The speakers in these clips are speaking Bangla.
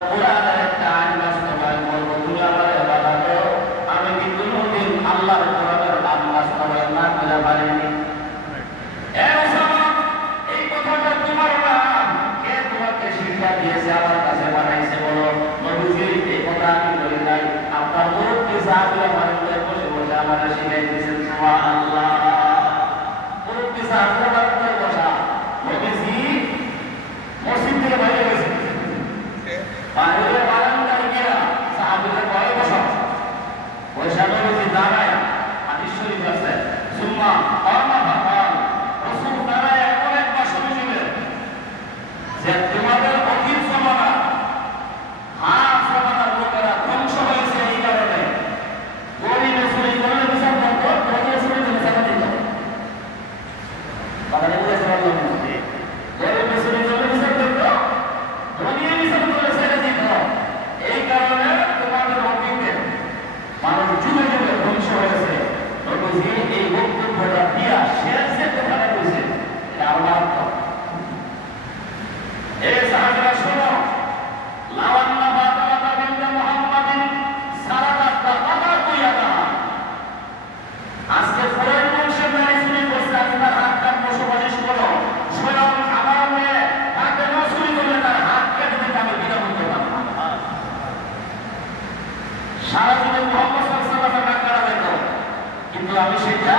কোরআনের একটা আইন বাস্তবায়ন করবো, তুমি আমার ইবাদত করো। আমি কি কোনোদিন আল্লাহর কোরআনের আইন বাস্তবায়ন না করে পারিনি? এই কথাটা তোমার না, কে তোমাকে শিক্ষা দিয়েছে, আমার কাছে পাঠাইছে বলো? নবীজি এই কথা আমি বলি নাই, আপনার মুরব্বী সাহাবীরা বারান্দায় বসে বসে আমাদের শিখাই দিয়েছেন। সুবহানাল্লাহ। মুরব্বী সাহাবীরা বারান্দায় বসা, নবীজি মসজিদ থেকে বাইরে গেছে, বাইরে বারান্দায় গিয়া সাহাবীদের ভয়ে বসা, বসা নবীজি দাঁড়ায় হাদিস শরীফ আছে, সুম্মা কামা ফাকাল, রাসূল দাঁড়ায় এমন একবার শুনেছিলেন যে তোমাদের অতীত জমানা জমানার লোকেরা ধ্বংস হয়েছে এই কারণে গরিব চুরি করে বিচার করতো, গরিব চুরি করে বিচার দিত। কথাটা বুঝেছে বললাম না? গরিব চুরি করে বিচার করতো, গরিব বিচার করে ছেড়ে দিত। এই কারণে তোমাদের অতীতে মানুষ যুগে যুগে ধ্বংস হয়েছে। নবীজি এই বক্তব্যটা দিয়া শেষ যে কথাটা বলছে, এটা আল্লাহর কথা। এই সাহাবীরা শোনো, লাওয়ান্না ফাতিমা বিনত মুহাম্মাদিন সারাকাত তাকাতা কুয়াদা। আজকে ফরেন বংশের নারী চুরি করছে, আজকে তার হাত কাট বসবাস করো, স্বয়ং আমার মেয়ে হাতে না চুরি করলে তার হাত কেটে দিতে আমি বিনা করতে পারবো না। সারা জীবন মুহাম্মদ সাল্লাল্লাহু আলাইহি ওয়াসাল্লাম কাটা দেখো, কিন্তু আমি সেটা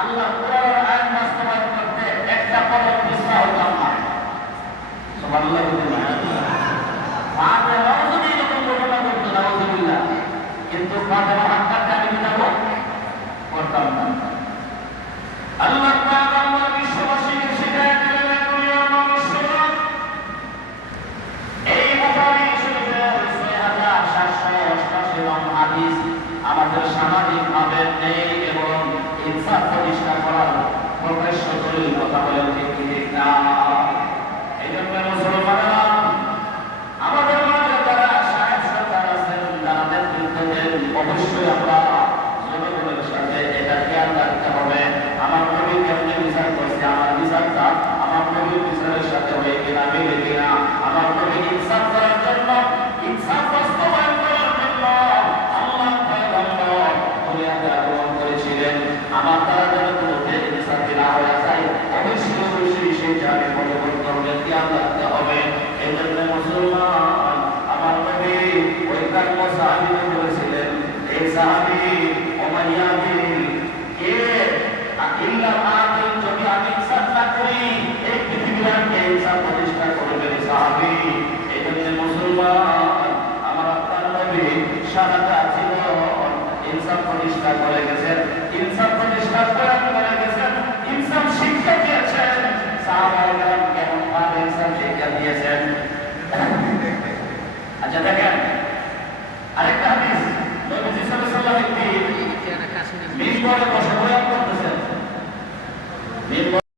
আল্লাহ কোরআনের আইন বাস্তবায়ন করতে একটা কদম পিছপা হতাম না। সুবহানাল্লাহ। ফাতেমা যদি এরকম ঘটনা ঘটতো, নাউযুবিল্লাহ, কিন্তু ফাতেমা হাত কাটতে আমি বিনা করতাম না। আল্লাহ পাক আমার বিশ্ববাসীকে শিখায় দিলেন, দুনিয়ার মানুষরা এই বুখারী শরীফের 6788 নং হাদিস আমাদের সামাজিক ভাবে নেই এবং ইনসাফ প্রতিষ্ঠা করার প্রকাশ্য দলিল কথা বলেন, ঠিক না? এই জন্য মুসলমানরা আমাদের মাঝে যারা সাহেব সরকার আছেন, যারা নেতৃত্ব দেন, অবশ্যই আমরা জনগণের সাথে এটা খেয়াল রাখতে হবে। আমার নবী কেমনে বিচার করছে, আমার বিচারটা আমার নবীর বিচারের সাথে হয়ে কিনা, মিলে কিনা। আমার নবী ইনসাফ করার জন্য, ইনসাফ বাস্তবায়ন করার জন্য আল্লাহ পয়গম্বর দুনিয়াতে আগমন করেছিলেন। আমার দ্বারা যেন কোনো ইনসাফি না হয়ে যায়, অবশ্যই সেটা আমি ফলো করতে হবে, খেয়াল রাখতে হবে। এই জন্য মুসলমান, আমার নবী ওই কাম্য সাহাবীকে বলেছিলেন, এই সাহাবী ওমাইয়াদিন কে ইল্লা আদিন, যদি আমি ইনসাফ না করি এই পৃথিবীর কে ইনসাফ প্রতিষ্ঠা করবে সাহাবী। এই জন্য মুসলমান, আমার আপনার নবী সারাটা জীবন ইনসাফ প্রতিষ্ঠা করে গেছেন।